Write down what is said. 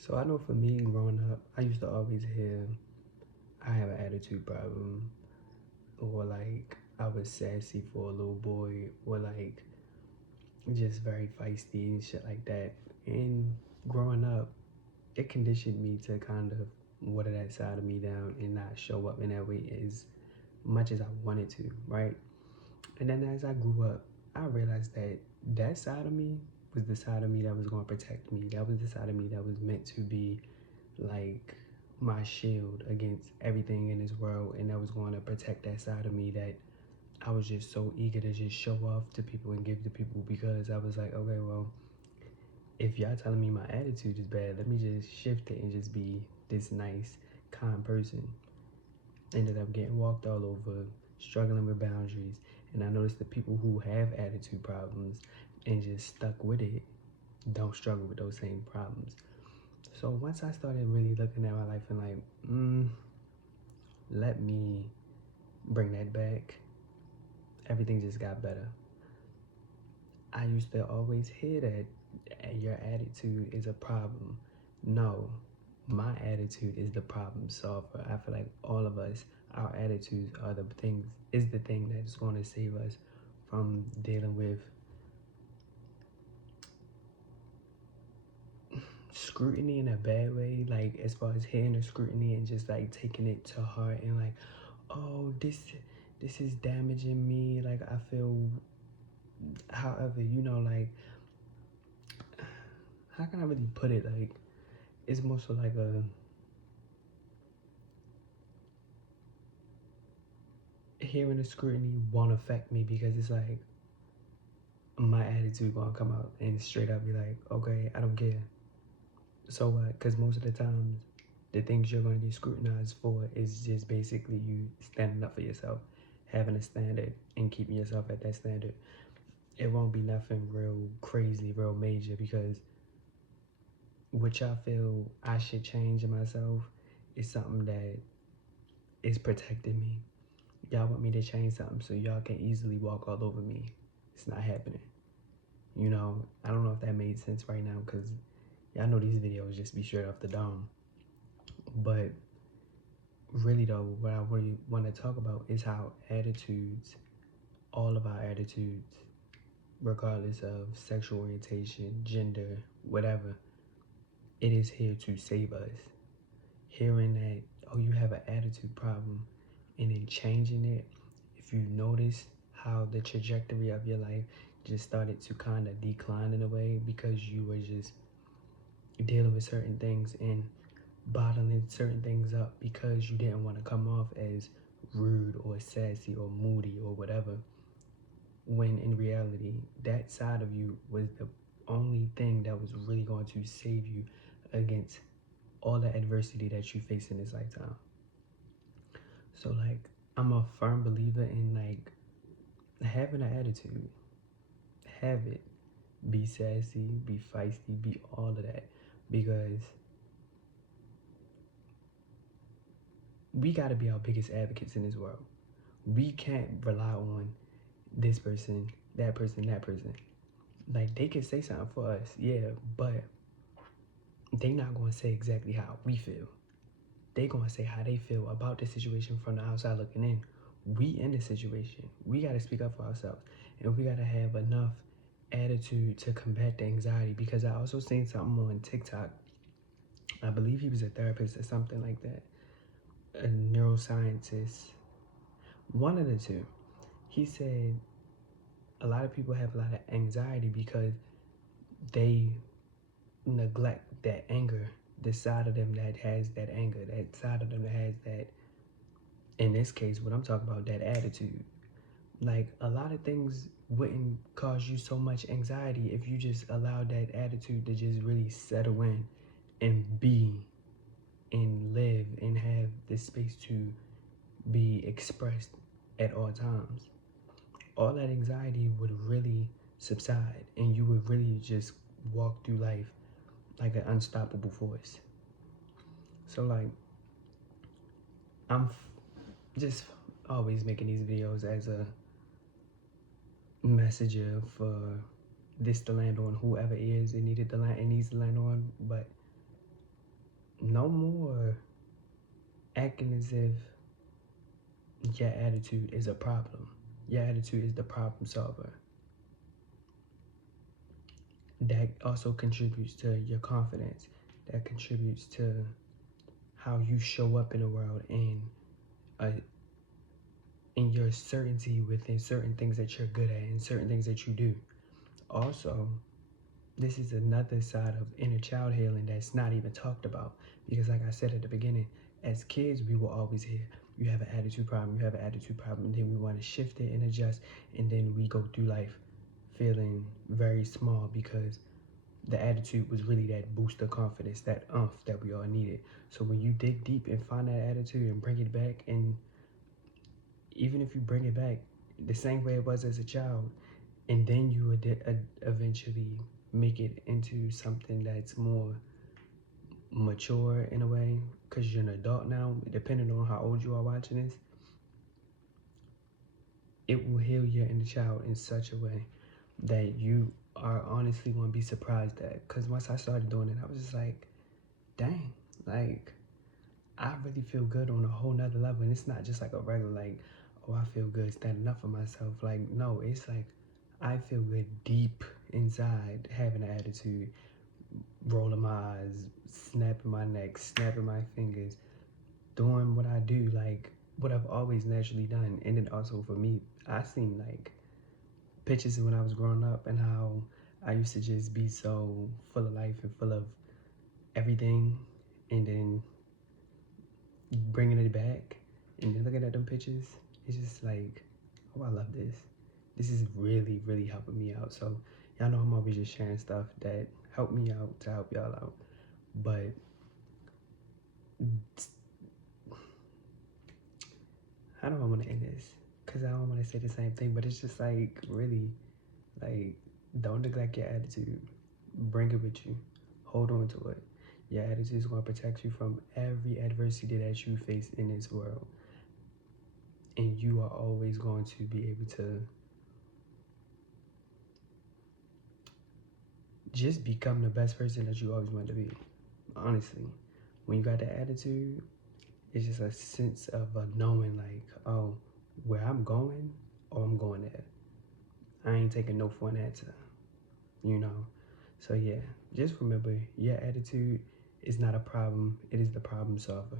So I know for me growing up, I used to always hear I have an attitude problem, or like I was sassy for a little boy, or like just very feisty and shit like that. And growing up, it conditioned me to kind of water that side of me down and not show up in that way as much as I wanted to, right? And then as I grew up, I realized that that side of me was the side of me that was going to protect me. That was the side of me that was meant to be like my shield against everything in this world, and that was going to protect that side of me that I was just so eager to just show off to people and give to people, because I was like, okay, well, if y'all telling me my attitude is bad, let me just shift it and just be this nice, kind person. Ended up getting walked all over, struggling with boundaries, and I noticed the people who have attitude problems and just stuck with it don't struggle with those same problems. So once I started really looking at my life and like, let me bring that back, everything just got better. I used to always hear that your attitude is a problem. No, my attitude is the problem solver. I feel like all of us, our attitudes are the things, is the thing that's going to save us from dealing with scrutiny in a bad way, like as far as hearing the scrutiny and just like taking it to heart and like, oh, this is damaging me, like I feel, however, like, how can I really put it, like, it's more so like a hearing the scrutiny won't affect me, because it's like my attitude gonna come out and straight up be like, okay, I don't care. So what? Because most of the times, the things you're gonna get scrutinized for is just basically you standing up for yourself, having a standard, and keeping yourself at that standard. It won't be nothing real crazy, real major, because what y'all feel I should change in myself is something that is protecting me. Y'all want me to change something so y'all can easily walk all over me. It's not happening. I don't know if that made sense right now, because y'all know these videos just be straight off the dome. But really though, what I really want to talk about is how attitudes, all of our attitudes, regardless of sexual orientation, gender, whatever, it is here to save us. Hearing that, oh, you have an attitude problem, and then changing it, if you notice how the trajectory of your life just started to kind of decline in a way because you were just dealing with certain things and bottling certain things up because you didn't want to come off as rude or sassy or moody or whatever, when in reality that side of you was the only thing that was really going to save you against all the adversity that you face in this lifetime. So like, I'm a firm believer in like having an attitude. Have it. Be sassy, be feisty, be all of that, because we got to be our biggest advocates in this world. We can't rely on this person, that person, that person. Like, they can say something for us, yeah, but they not going to say exactly how we feel. They going to say how they feel about the situation from the outside looking in. We in the situation. We got to speak up for ourselves, and we got to have enough attitude to combat the anxiety, because I also seen something on TikTok. I believe he was a therapist or something like that, a neuroscientist, one of the two. He said a lot of people have a lot of anxiety because they neglect that anger, the side of them that has that anger, that side of them that has that, in this case, what I'm talking about, that attitude. Like, a lot of things wouldn't cause you so much anxiety if you just allowed that attitude to just really settle in and be and live and have this space to be expressed at all times. All that anxiety would really subside, and you would really just walk through life like an unstoppable force. So like, I'm just always making these videos as a messenger for this to land on whoever it is it needs to land on. But no more acting as if your attitude is a problem. Your attitude is the problem solver. That also contributes to your confidence. That contributes to how you show up in the world and uh, in your certainty within certain things that you're good at and certain things that you do. Also, this is another side of inner child healing that's not even talked about. Because like I said at the beginning, as kids, we will always hear, you have an attitude problem, you have an attitude problem, and then we want to shift it and adjust, and then we go through life feeling very small because the attitude was really that boost of confidence, that umph that we all needed. So when you dig deep and find that attitude and bring it back, and even if you bring it back the same way it was as a child, and then you would eventually make it into something that's more mature in a way, because you're an adult now, depending on how old you are watching this, it will heal your inner child in such a way that you are honestly going to be surprised at. Because once I started doing it, I was just like, dang, like, I really feel good on a whole nother level. And it's not just like a regular, like, oh, I feel good standing up for myself. Like, no, it's like, I feel good deep inside, having an attitude, rolling my eyes, snapping my neck, snapping my fingers, doing what I do, like what I've always naturally done. And then also for me, I seen like pictures of when I was growing up and how I used to just be so full of life and full of everything, and then bringing it back and then looking at them pictures, it's just like, oh, I love this. This is really, really helping me out. So y'all know I'm always just sharing stuff that help me out to help y'all out. But how do I want to end this? Because I don't want to say the same thing, but it's just like, really, like, don't neglect your attitude. Bring it with you. Hold on to it. Your attitude is going to protect you from every adversity that you face in this world. And you are always going to be able to just become the best person that you always wanted to be. Honestly, when you got that attitude, it's just a sense of knowing, like, oh, where I'm going, oh, I'm going there. I ain't taking no for an answer, you know? So yeah, just remember, your attitude is not a problem, it is the problem solver.